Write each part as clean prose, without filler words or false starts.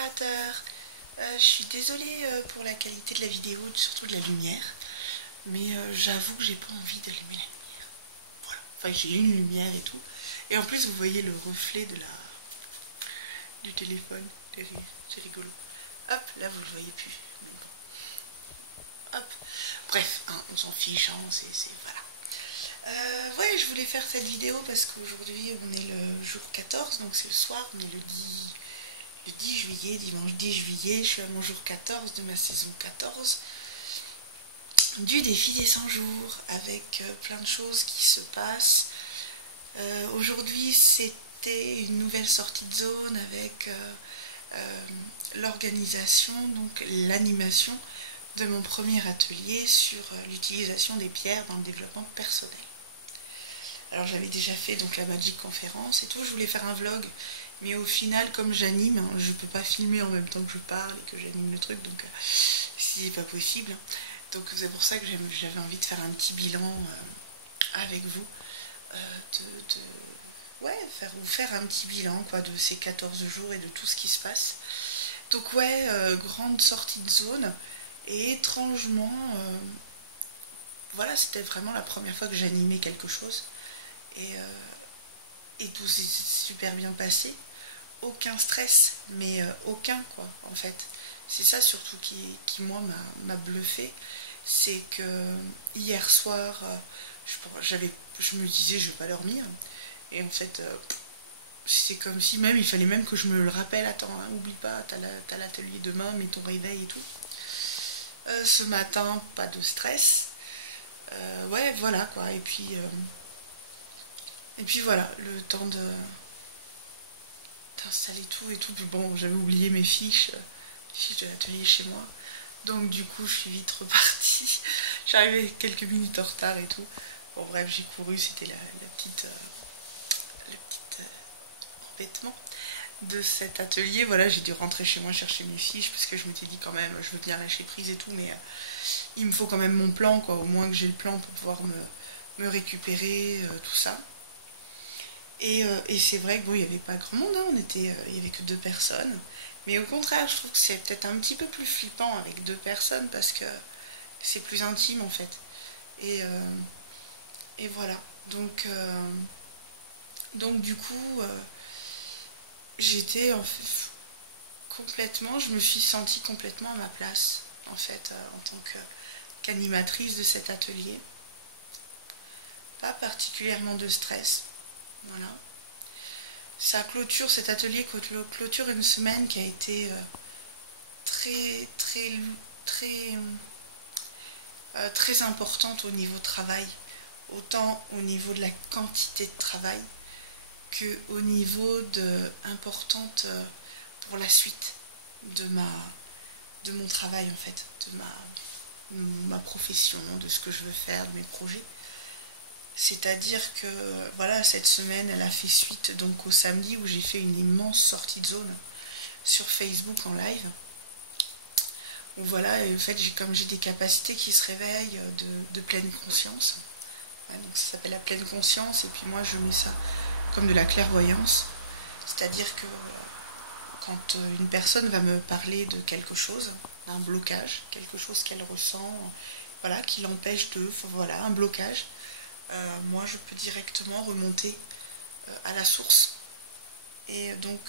créateurs, je suis désolée pour la qualité de la vidéo, surtout de la lumière, mais j'avoue que j'ai pas envie d'allumer la lumière. Voilà, enfin j'ai une lumière et tout, et en plus vous voyez le reflet du téléphone, c'est rigolo. Hop, là vous le voyez plus, mais bon. Hop, bref, hein, on s'en fiche, hein, voilà. Ouais, je voulais faire cette vidéo parce qu'aujourd'hui on est le jour 14, donc c'est le soir, on est le 10 juillet, dimanche 10 juillet, je suis à mon jour 14 de ma saison 14 du défi des 100 jours, avec plein de choses qui se passent. Aujourd'hui c'était une nouvelle sortie de zone avec l'organisation, donc l'animation de mon premier atelier sur l'utilisation des pierres dans le développement personnel. Alors j'avais déjà fait donc la Magic Conférence et tout, je voulais faire un vlog, mais au final comme j'anime, hein, je peux pas filmer en même temps que je parle et que j'anime le truc, donc c'est pas possible. Donc c'est pour ça que j'avais envie de faire un petit bilan avec vous, vous faire un petit bilan quoi, de ces 14 jours et de tout ce qui se passe. Donc ouais, grande sortie de zone, et étrangement, voilà, c'était vraiment la première fois que j'animais quelque chose. Et tout s'est super bien passé. Aucun stress, mais aucun quoi en fait. C'est ça surtout qui moi m'a bluffé. C'est que hier soir, je me disais je vais pas dormir. Et en fait, c'est comme si même il fallait même que je me le rappelle. Attends, hein, oublie pas, t'as l'atelier demain, mets ton réveil et tout. Ce matin, pas de stress. Ouais, voilà quoi. Et puis voilà, le temps d'installer tout et tout. Puis bon, j'avais oublié mes fiches de l'atelier chez moi. Donc du coup, je suis vite repartie. J'arrivais quelques minutes en retard et tout. Bon bref, j'ai couru, c'était le petit embêtement de cet atelier. Voilà, j'ai dû rentrer chez moi chercher mes fiches parce que je m'étais dit quand même, je veux bien lâcher prise et tout, mais il me faut quand même mon plan, quoi. Au moins que j'ai le plan pour pouvoir me récupérer, tout ça. Et c'est vrai que bon, il n'y avait pas grand monde, hein. Il n'y avait que 2 personnes. Mais au contraire, je trouve que c'est peut-être un petit peu plus flippant avec 2 personnes parce que c'est plus intime en fait. Et voilà. Donc du coup, j'étais je me suis sentie complètement à ma place en fait, en tant qu'animatrice de cet atelier. Pas particulièrement de stress. Voilà. Cet atelier clôture une semaine qui a été très importante au niveau travail, autant au niveau de la quantité de travail que au niveau importante pour la suite de mon travail en fait, de ma profession, de ce que je veux faire, de mes projets. C'est-à-dire que voilà, cette semaine elle a fait suite donc au samedi où j'ai fait une immense sortie de zone sur Facebook en live, où voilà, et en fait comme j'ai des capacités qui se réveillent de pleine conscience. Ouais, donc ça s'appelle la pleine conscience, et puis moi je mets ça comme de la clairvoyance, c'est-à-dire que quand une personne va me parler de quelque chose, d'un blocage, quelque chose qu'elle ressent, voilà, qui l'empêche voilà, un blocage, moi je peux directement remonter à la source. Et donc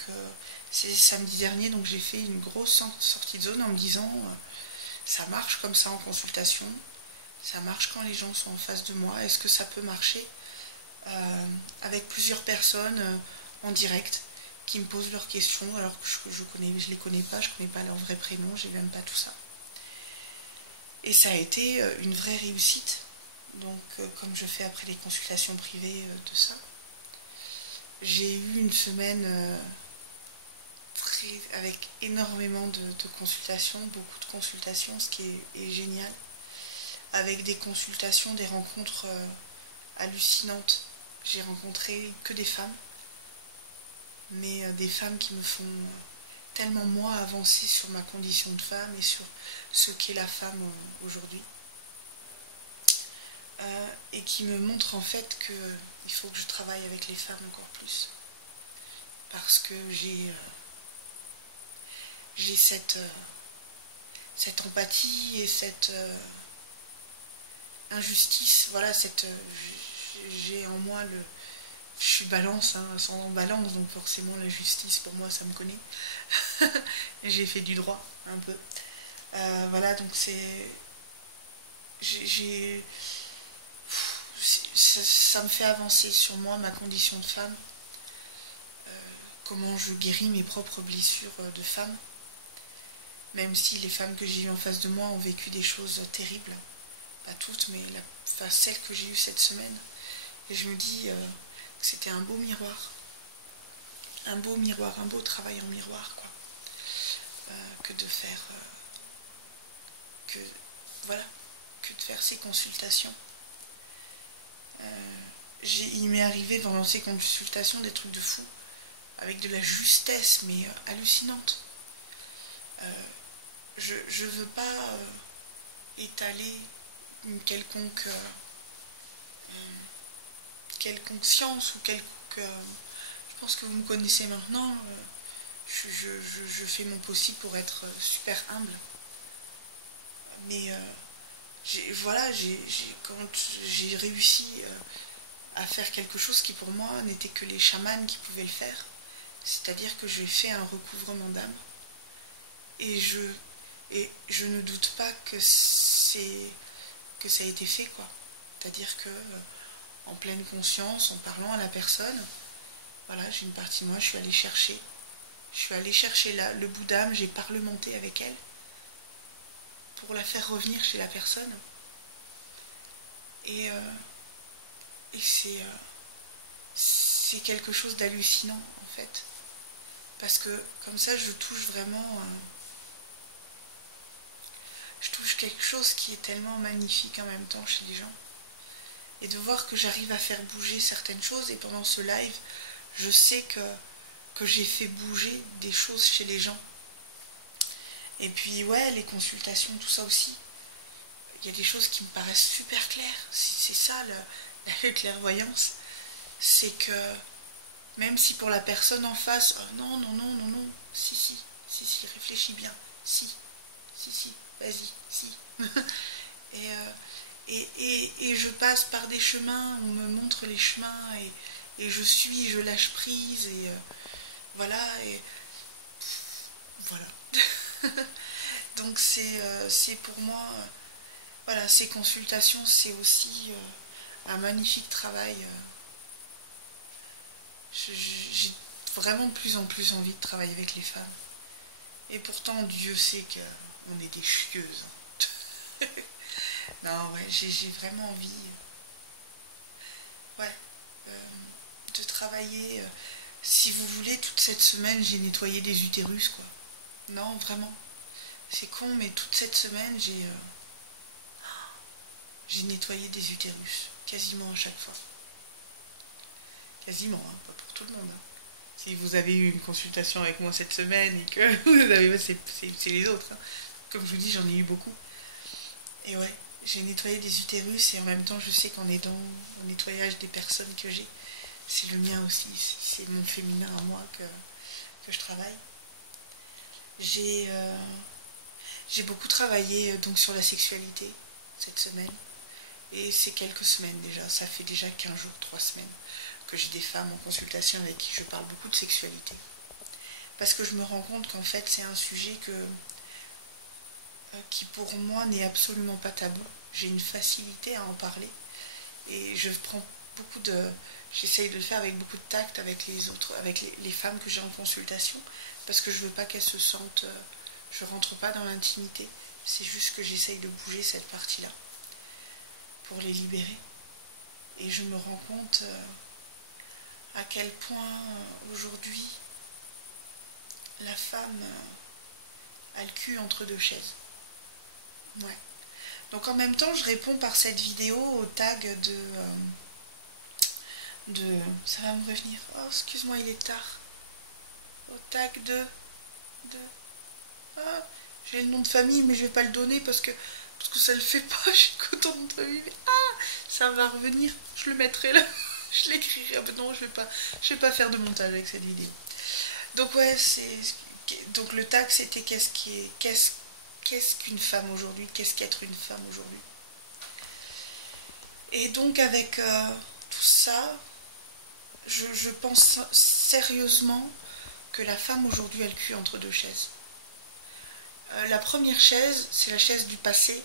c'est samedi dernier, donc j'ai fait une grosse sortie de zone en me disant ça marche comme ça en consultation, ça marche quand les gens sont en face de moi, est-ce que ça peut marcher avec plusieurs personnes en direct qui me posent leurs questions alors que je les connais pas, je connais pas leur vrai prénom, j'ai même pas tout ça. Et ça a été une vraie réussite. Donc comme je fais après les consultations privées de ça, j'ai eu une semaine avec énormément de consultations, beaucoup de consultations, ce qui est génial, avec des consultations, des rencontres hallucinantes. J'ai rencontré que des femmes, mais des femmes qui me font tellement moi avancer sur ma condition de femme et sur ce qu'est la femme aujourd'hui. Et qui me montre en fait qu'il faut que je travaille avec les femmes encore plus, parce que j'ai cette empathie et cette injustice, voilà, j'ai en moi je suis balance, hein, ascendant balance, donc forcément la justice pour moi ça me connaît. J'ai fait du droit un peu. Voilà, donc j'ai ça me fait avancer sur moi, ma condition de femme, comment je guéris mes propres blessures de femme, même si les femmes que j'ai eues en face de moi ont vécu des choses terribles, pas toutes, mais celles que j'ai eues cette semaine. Et je me dis que c'était un beau miroir, un beau travail en miroir, quoi, que de faire, voilà, que de faire ces consultations. Il m'est arrivé pendant ces consultations des trucs de fou, avec de la justesse, mais hallucinante. Je veux pas étaler une quelconque science ou quelconque... je pense que vous me connaissez maintenant. Je fais mon possible pour être super humble. Mais quand j'ai réussi à faire quelque chose qui pour moi n'était que les chamans qui pouvaient le faire, c'est-à-dire que j'ai fait un recouvrement d'âme, et je ne doute pas que ça a été fait, quoi. C'est-à-dire que en pleine conscience, en parlant à la personne, voilà, j'ai une partie de moi, je suis allée chercher là le bout d'âme, j'ai parlementé avec elle pour la faire revenir chez la personne. Et c'est quelque chose d'hallucinant, en fait. Parce que comme ça, je touche vraiment... je touche quelque chose qui est tellement magnifique en même temps chez les gens. Et de voir que j'arrive à faire bouger certaines choses. Et pendant ce live, je sais que j'ai fait bouger des choses chez les gens. Et puis, ouais, les consultations, tout ça aussi. Il y a des choses qui me paraissent super claires. C'est ça, la clairvoyance. C'est que même si pour la personne en face, oh non, non, non, non, non, si, réfléchis bien, si, vas-y, si. et je passe par des chemins, on me montre les chemins, et je lâche prise, et voilà, voilà. Donc c'est pour moi, voilà, ces consultations, c'est aussi un magnifique travail. J'ai vraiment de plus en plus envie de travailler avec les femmes. Et pourtant, Dieu sait qu'on est des chieuses. Non, ouais, j'ai vraiment envie, ouais, de travailler. Si vous voulez, toute cette semaine, j'ai nettoyé des utérus, quoi. Non, vraiment. C'est con, mais toute cette semaine, j'ai nettoyé des utérus, quasiment à chaque fois. Quasiment, hein, pas pour tout le monde. Hein. Si vous avez eu une consultation avec moi cette semaine et que vous avez... c'est les autres. Hein. Comme je vous dis, j'en ai eu beaucoup. Et ouais, j'ai nettoyé des utérus, et en même temps, je sais qu'en aidant au nettoyage des personnes que j'ai, c'est le mien aussi, c'est mon féminin à moi que je travaille. J'ai beaucoup travaillé donc sur la sexualité cette semaine. Et c'est quelques semaines déjà, ça fait déjà 15 jours, 3 semaines que j'ai des femmes en consultation avec qui je parle beaucoup de sexualité. Parce que je me rends compte qu'en fait c'est un sujet qui pour moi n'est absolument pas tabou. J'ai une facilité à en parler, et je prends j'essaye de le faire avec beaucoup de tact avec les autres, avec les femmes que j'ai en consultation, parce que je veux pas qu'elles se sentent... je rentre pas dans l'intimité, c'est juste que j'essaye de bouger cette partie-là pour les libérer. Et je me rends compte à quel point aujourd'hui la femme a le cul entre deux chaises. Ouais. Donc en même temps, je réponds par cette vidéo au tag de ça va me revenir. Oh, excuse-moi, il est tard. Au tag de ah, j'ai le nom de famille, mais je vais pas le donner parce que ça le fait pas. J'ai qu'autant de nom de famille, mais ça va revenir. Je le mettrai là. Je l'écrirai. Ah, non, je vais pas faire de montage avec cette vidéo. Donc ouais, c'est Donc le tag, c'était qu'est-ce qu'une femme aujourd'hui, qu'est-ce qu'être une femme aujourd'hui. Et donc avec tout ça, je pense sérieusement que la femme aujourd'hui, elle cuit entre deux chaises. La première chaise, c'est la chaise du passé,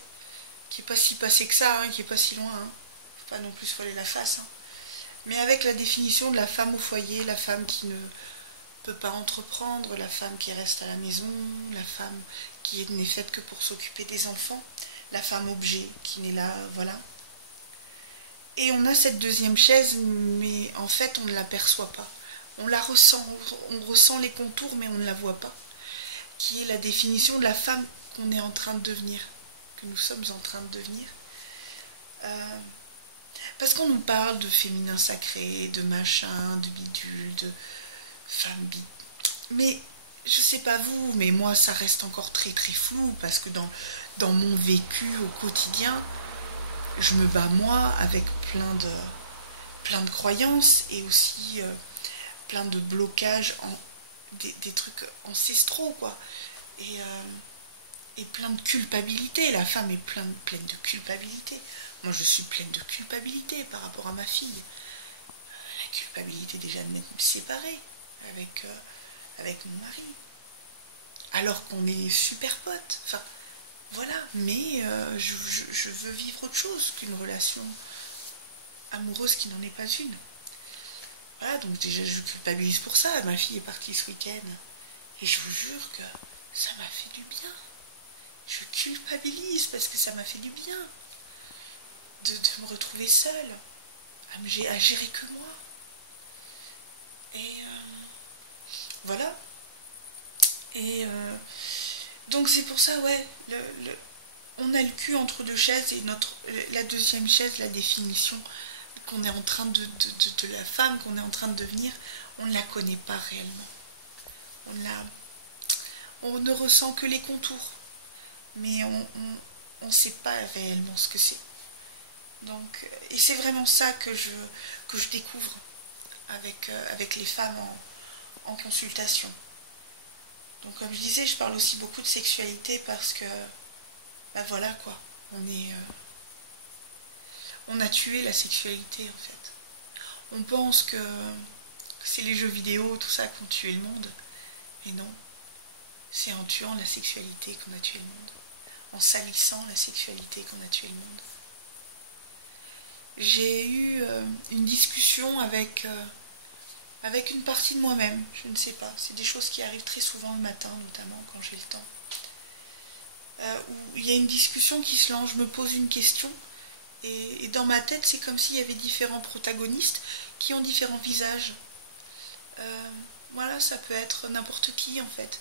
qui n'est pas si passé que ça, hein, qui n'est pas si loin. Hein. Faut pas non plus se voiler la face. Hein. Mais avec la définition de la femme au foyer, la femme qui ne peut pas entreprendre, la femme qui reste à la maison, la femme qui n'est faite que pour s'occuper des enfants, la femme objet qui n'est là, voilà. Et on a cette deuxième chaise, mais en fait on ne l'aperçoit pas. On la ressent, on ressent les contours, mais on ne la voit pas. Qui est la définition de la femme qu'on est en train de devenir, que nous sommes en train de devenir. Parce qu'on nous parle de féminin sacré, de machin, de bidule, de femme bidule. Mais je sais pas vous, mais moi ça reste encore très très flou, parce que dans mon vécu au quotidien, je me bats moi avec plein de croyances et aussi plein de blocages, des trucs ancestraux quoi, et plein de culpabilité. La femme est pleine de culpabilité. Moi je suis pleine de culpabilité par rapport à ma fille. La culpabilité déjà de m'être séparée avec mon mari, alors qu'on est super potes. Enfin voilà, mais je veux vivre autre chose qu'une relation amoureuse qui n'en est pas une. Voilà, donc déjà je culpabilise pour ça. Ma fille est partie ce week-end et je vous jure que ça m'a fait du bien. Je culpabilise parce que ça m'a fait du bien de me retrouver seule, à gérer que moi. Et voilà. Et donc c'est pour ça, ouais, on a le cul entre deux chaises, et la deuxième chaise, la définition qu'on est en train de la femme qu'on est en train de devenir, on ne la connaît pas réellement. On ne ressent que les contours, mais on ne sait pas réellement ce que c'est. Donc, et c'est vraiment ça que je découvre avec les femmes en consultation. Donc comme je disais, je parle aussi beaucoup de sexualité parce que, ben voilà quoi, on a tué la sexualité en fait. On pense que c'est les jeux vidéo, tout ça qui ont tué le monde, mais non, c'est en tuant la sexualité qu'on a tué le monde, en salissant la sexualité qu'on a tué le monde. J'ai eu une discussion avec une partie de moi-même, je ne sais pas, c'est des choses qui arrivent très souvent le matin, notamment quand j'ai le temps, où il y a une discussion qui se lance, je me pose une question, et dans ma tête c'est comme s'il y avait différents protagonistes qui ont différents visages. Voilà, ça peut être n'importe qui en fait.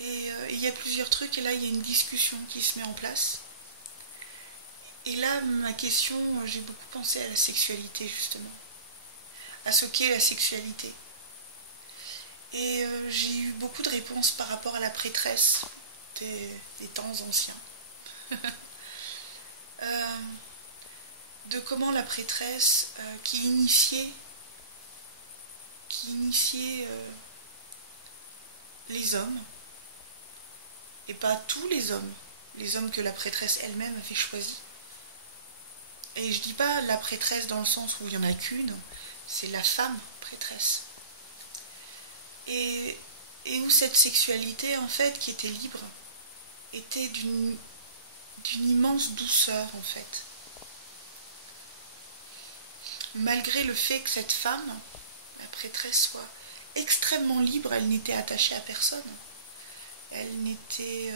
Et il y a plusieurs trucs, et là il y a une discussion qui se met en place. Et là, ma question, j'ai beaucoup pensé à la sexualité justement, à ce qu'est la sexualité. Et j'ai eu beaucoup de réponses par rapport à la prêtresse des temps anciens. De comment la prêtresse qui initiait les hommes, et pas tous les hommes que la prêtresse elle-même avait choisis. Et je dis pas la prêtresse dans le sens où il n'y en a qu'une, c'est la femme prêtresse. Et où cette sexualité, en fait, qui était libre, était d'une immense douceur, en fait. Malgré le fait que cette femme, la prêtresse, soit extrêmement libre, elle n'était attachée à personne. Elle n'était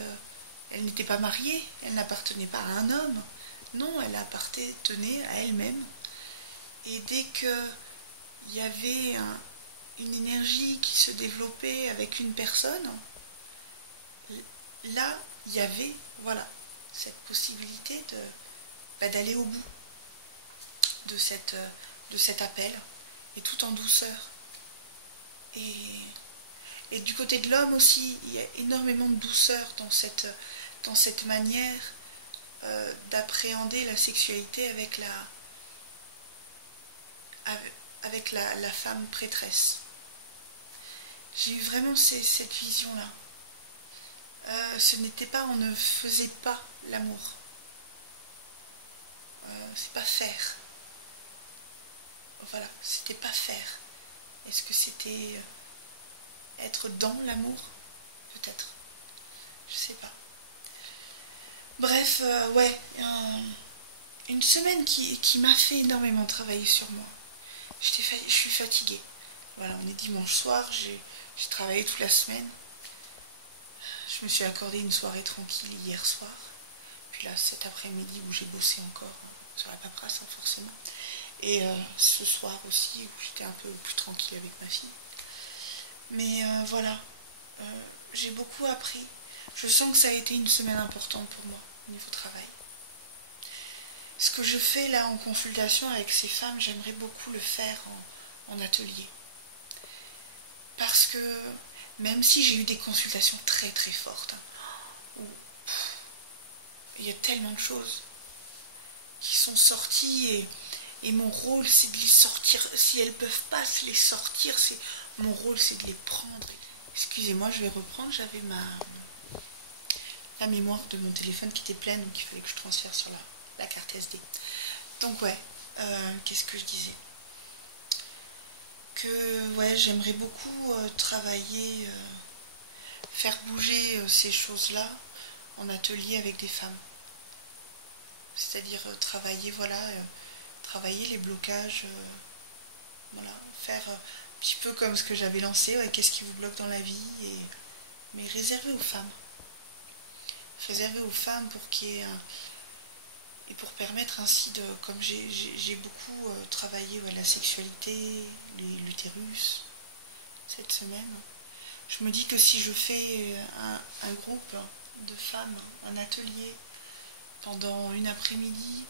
pas mariée, elle n'appartenait pas à un homme. Non, elle appartenait à elle-même. Et dès qu'il y avait une énergie qui se développait avec une personne, là, il y avait, voilà, cette possibilité d'aller au bout de cet appel, et tout en douceur. Et du côté de l'homme aussi, il y a énormément de douceur dans cette manière d'appréhender la sexualité avec la femme prêtresse. J'ai eu vraiment cette vision-là. Ce n'était pas, on ne faisait pas l'amour. C'est pas faire. Voilà, c'était pas faire. Est-ce que c'était être dans l'amour? Peut-être. Je sais pas. Bref, ouais, une semaine qui m'a fait énormément travailler sur moi. Je suis fatiguée. Voilà, on est dimanche soir, j'ai travaillé toute la semaine. Je me suis accordé une soirée tranquille hier soir. Puis là, cet après-midi où j'ai bossé encore sur la paperasse, forcément. Et ce soir aussi, où j'étais un peu plus tranquille avec ma fille. Mais voilà, j'ai beaucoup appris. Je sens que ça a été une semaine importante pour moi, au niveau travail. Ce que je fais là en consultation avec ces femmes, j'aimerais beaucoup le faire en atelier. Parce que même si j'ai eu des consultations très très fortes, où il y a tellement de choses qui sont sorties et mon rôle c'est de les sortir. Si elles ne peuvent pas se les sortir, mon rôle c'est de les prendre. Excusez-moi, je vais reprendre, j'avais la mémoire de mon téléphone qui était pleine, donc il fallait que je transfère sur la carte SD. Donc ouais, qu'est-ce que je disais? Que ouais, j'aimerais beaucoup travailler, faire bouger ces choses-là en atelier avec des femmes. C'est-à-dire travailler, voilà, travailler les blocages, voilà, faire un petit peu comme ce que j'avais lancé, ouais, qu'est-ce qui vous bloque dans la vie, mais réservé aux femmes. Réservé aux femmes pour qu'il y ait et pour permettre ainsi de, comme j'ai beaucoup travaillé la sexualité, l'utérus cette semaine, je me dis que si je fais un groupe de femmes, un atelier pendant une après-midi,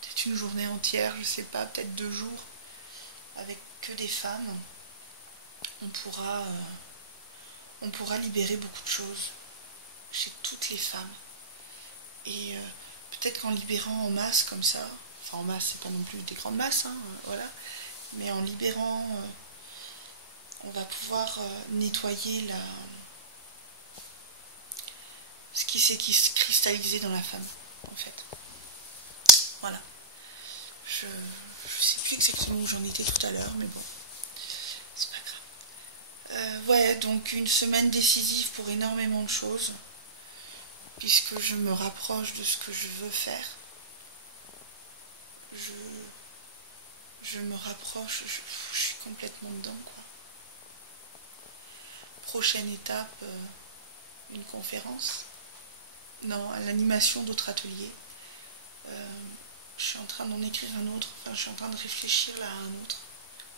peut-être une journée entière, je sais pas, peut-être 2 jours, avec que des femmes, on pourra libérer beaucoup de choses chez toutes les femmes. Et peut-être qu'en libérant en masse comme ça, enfin en masse, c'est pas non plus des grandes masses, hein, voilà, mais en libérant, on va pouvoir nettoyer ce qui s'est cristallisé dans la femme, en fait. Voilà. Je sais plus exactement où j'en étais tout à l'heure, mais bon, c'est pas grave. Ouais, donc une semaine décisive pour énormément de choses, puisque je me rapproche de ce que je veux faire. Je me rapproche, je suis complètement dedans, quoi. Prochaine étape, une conférence. Non, l'animation d'autres ateliers. Je suis en train d'en écrire un autre, enfin je suis en train de réfléchir là à un autre,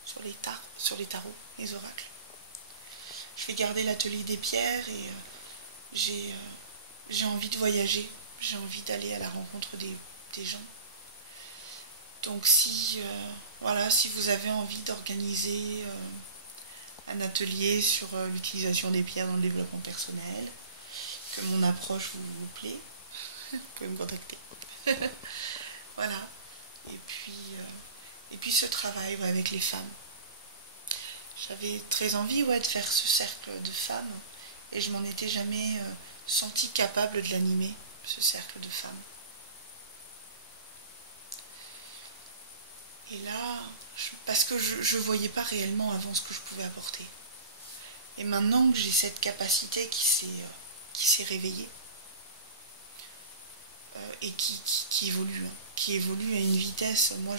sur les tarots, les oracles. Je vais garder l'atelier des pierres et j'ai envie de voyager, j'ai envie d'aller à la rencontre des gens. Donc si vous avez envie d'organiser un atelier sur l'utilisation des pierres dans le développement personnel, que mon approche vous plaît, vous pouvez me contacter. Voilà. Et puis ce travail avec les femmes. J'avais très envie de faire ce cercle de femmes et je m'en étais jamais sentie capable de l'animer, ce cercle de femmes. Et là, parce que je ne voyais pas réellement avant ce que je pouvais apporter. Et maintenant que j'ai cette capacité qui s'est réveillée et qui évolue à une vitesse, moi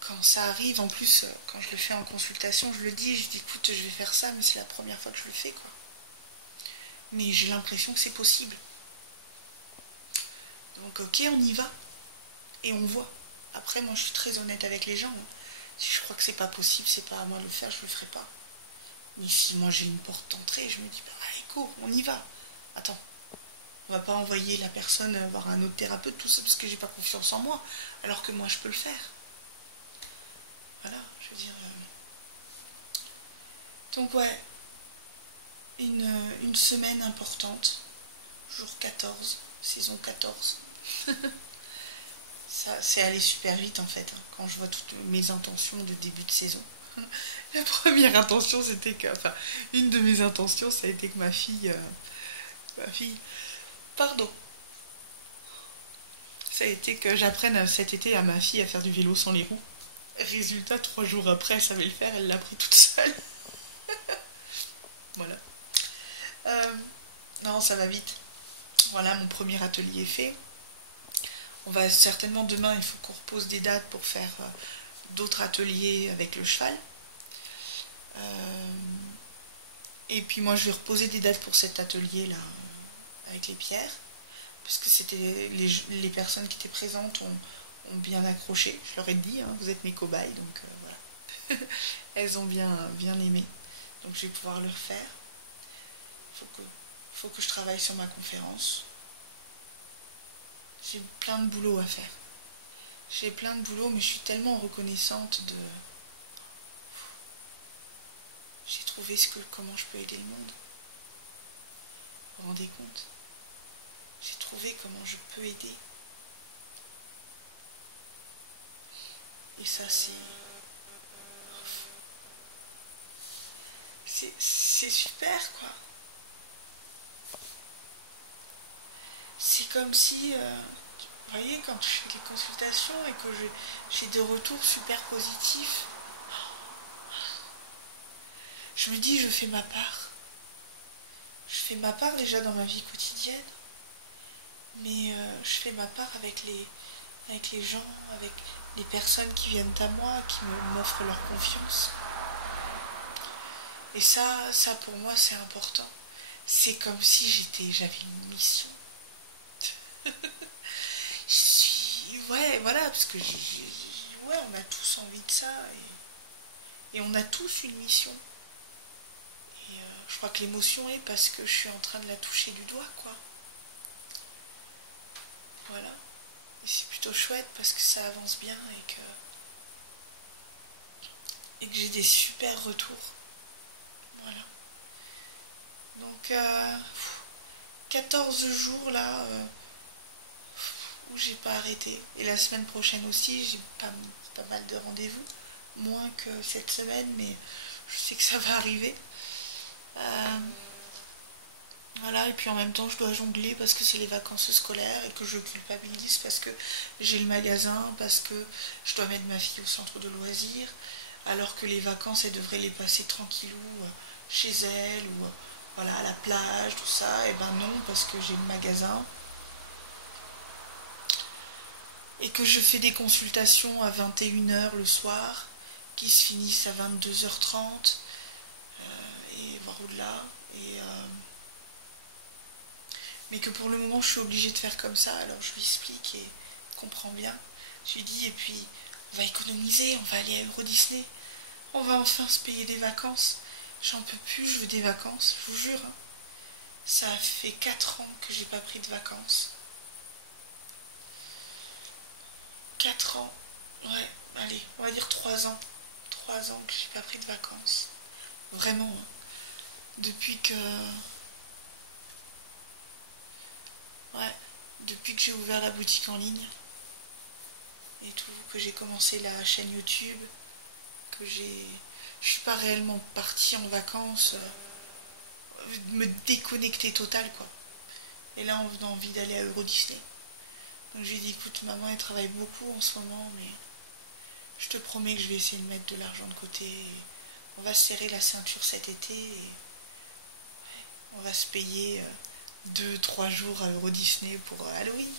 quand ça arrive, en plus, quand je le fais en consultation, je le dis, je dis écoute, je vais faire ça, mais c'est la première fois que je le fais, quoi. Mais j'ai l'impression que c'est possible. Donc ok, on y va. Et on voit. Après, moi je suis très honnête avec les gens. Si je crois que c'est pas possible, c'est pas à moi de le faire, je le ferai pas. Mais si moi j'ai une porte d'entrée, je me dis allez go, on y va. Attends, on va pas envoyer la personne voir un autre thérapeute, tout ça parce que j'ai pas confiance en moi, alors que moi je peux le faire. Voilà, je veux dire. Donc ouais, une semaine importante, jour 14, saison 14. Ça, c'est allé super vite en fait, quand je vois toutes mes intentions de début de saison. La première intention, c'était que... Enfin, une de mes intentions, ça a été que pardon. Ça a été que j'apprenne cet été à ma fille à faire du vélo sans les roues. Résultat, 3 jours après, elle savait le faire, elle l'a appris toute seule. Voilà. Euh, non, ça va vite. Voilà, mon premier atelier est fait. On va certainement demain, il faut qu'on repose des dates pour faire d'autres ateliers avec le cheval. Et puis moi, je vais reposer des dates pour cet atelier-là avec les pierres. Parce que c'était les personnes qui étaient présentes ont bien accroché. Je leur ai dit, hein, vous êtes mes cobayes, donc voilà. Elles ont bien aimé. Donc je vais pouvoir le refaire. Faut que je travaille sur ma conférence. J'ai plein de boulot à faire. J'ai plein de boulot, mais je suis tellement reconnaissante de... J'ai trouvé comment je peux aider le monde. Vous vous rendez compte? J'ai trouvé comment je peux aider. Et ça, c'est super, quoi. C'est comme si, vous voyez, quand je fais les consultations et que j'ai des retours super positifs, je me dis, je fais ma part. Je fais ma part déjà dans ma vie quotidienne, mais je fais ma part avec les gens, avec les personnes qui viennent à moi, qui m'offrent leur confiance. Et ça pour moi, c'est important. C'est comme si j'avais une mission. Ouais, voilà, parce que ouais, on a tous envie de ça et on a tous une mission. Et je crois que l'émotion est parce que je suis en train de la toucher du doigt, quoi. Voilà. Et c'est plutôt chouette parce que ça avance bien et que j'ai des super retours. Voilà. Donc 14 jours là où j'ai pas arrêté. Et la semaine prochaine aussi, j'ai pas mal de rendez-vous. Moins que cette semaine, mais je sais que ça va arriver. Voilà, et puis en même temps, je dois jongler parce que c'est les vacances scolaires et que je culpabilise parce que j'ai le magasin, parce que je dois mettre ma fille au centre de loisirs, alors que les vacances, elle devrait les passer tranquillou chez elle ou voilà, à la plage, tout ça. Et ben non, parce que j'ai le magasin. Et que je fais des consultations à 21h le soir, qui se finissent à 22h30, et voire au-delà. Mais que pour le moment, je suis obligée de faire comme ça, alors je lui explique et il comprend bien. Je lui dis, et puis, on va économiser, on va aller à Euro Disney. On va enfin se payer des vacances. J'en peux plus, je veux des vacances, je vous jure. Hein. Ça fait 4 ans que j'ai pas pris de vacances. 4 ans. Ouais, allez, on va dire 3 ans. 3 ans que j'ai pas pris de vacances. Vraiment. Hein. Depuis que... Ouais, depuis que j'ai ouvert la boutique en ligne. Et tout, que j'ai commencé la chaîne YouTube. Que j'ai... Je suis pas réellement partie en vacances. Me déconnecter total, quoi. Et là, on a envie d'aller à Euro Disney. Donc j'ai dit, écoute, maman, elle travaille beaucoup en ce moment, mais je te promets que je vais essayer de mettre de l'argent de côté. On va serrer la ceinture cet été et on va se payer 2-3 jours à Euro Disney pour Halloween.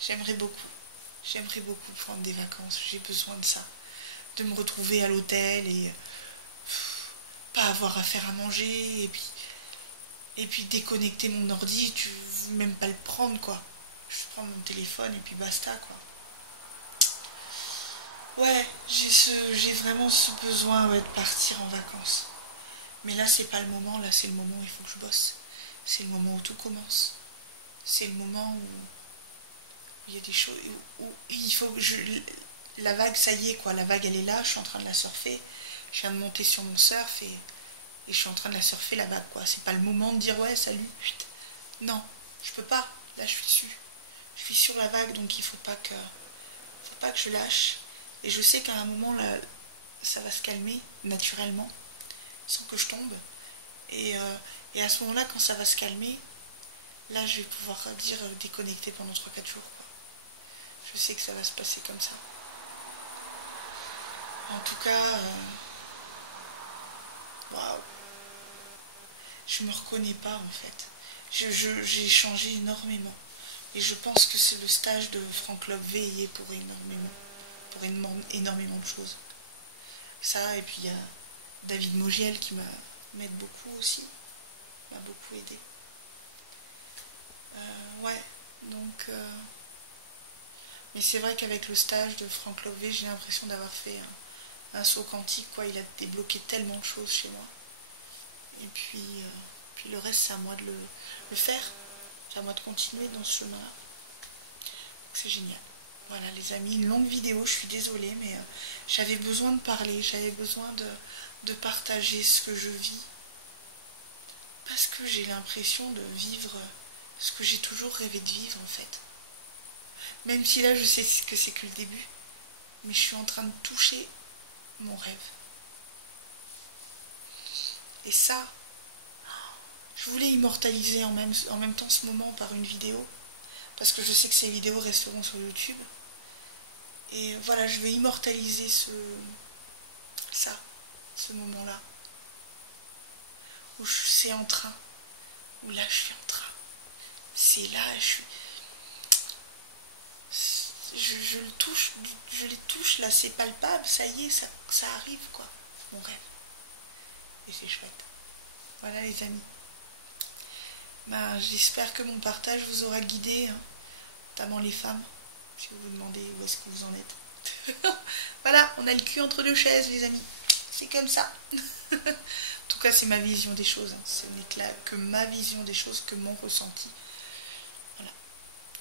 J'aimerais beaucoup. J'aimerais beaucoup prendre des vacances. J'ai besoin de ça. De me retrouver à l'hôtel et pas avoir à faire à manger et puis déconnecter mon ordi, tu veux même pas le prendre, quoi. Je prends mon téléphone et puis basta, quoi. Ouais, j'ai vraiment ce besoin de partir en vacances. Mais là, c'est pas le moment, là, c'est le moment où il faut que je bosse. C'est le moment où tout commence. C'est le moment où il y a des choses, où il faut que la vague, ça y est, quoi. La vague, elle est là, je suis en train de la surfer. Je viens de monter sur mon surf et je suis en train de la surfer, la vague, quoi. C'est pas le moment de dire, ouais, salut. Non, je peux pas. Là, je suis dessus. Je suis sur la vague, donc il faut pas que je lâche. Et je sais qu'à un moment, là, ça va se calmer naturellement, sans que je tombe. Et à ce moment-là, quand ça va se calmer, là, je vais pouvoir dire déconnecter pendant 3-4 jours, quoi. Je sais que ça va se passer comme ça. En tout cas, waouh, je me reconnais pas en fait. J'ai changé énormément. Et je pense que c'est le stage de Franck Love veillé pour énormément de choses. Ça, et puis il y a David Mogiel qui m'aide beaucoup aussi, m'a beaucoup aidé. Ouais, donc... Mais c'est vrai qu'avec le stage de Franck Love, j'ai l'impression d'avoir fait un saut quantique, quoi. Il a débloqué tellement de choses chez moi. Et puis le reste, c'est à moi de le faire. C'est à moi de continuer dans ce chemin-là. C'est génial. Voilà les amis, une longue vidéo, je suis désolée, mais j'avais besoin de parler, j'avais besoin de partager ce que je vis. Parce que j'ai l'impression de vivre ce que j'ai toujours rêvé de vivre en fait. Même si là je sais que c'est que le début, mais je suis en train de toucher mon rêve. Et ça, je voulais immortaliser en même temps ce moment par une vidéo, parce que je sais que ces vidéos resteront sur YouTube. Et voilà, je vais immortaliser ce moment-là, où c'est en train, où là je suis en train. C'est là, je le touche, je les touche, là c'est palpable, ça y est, ça arrive quoi, mon rêve. Et c'est chouette. Voilà les amis. Ben, j'espère que mon partage vous aura guidé, hein, notamment les femmes, si vous vous demandez où est-ce que vous en êtes. Voilà, on a le cul entre deux chaises les amis. C'est comme ça. En tout cas, c'est ma vision des choses. Hein. Ce n'est que ma vision des choses, que mon ressenti. Voilà.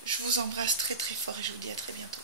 Je vous embrasse très très fort et je vous dis à très bientôt.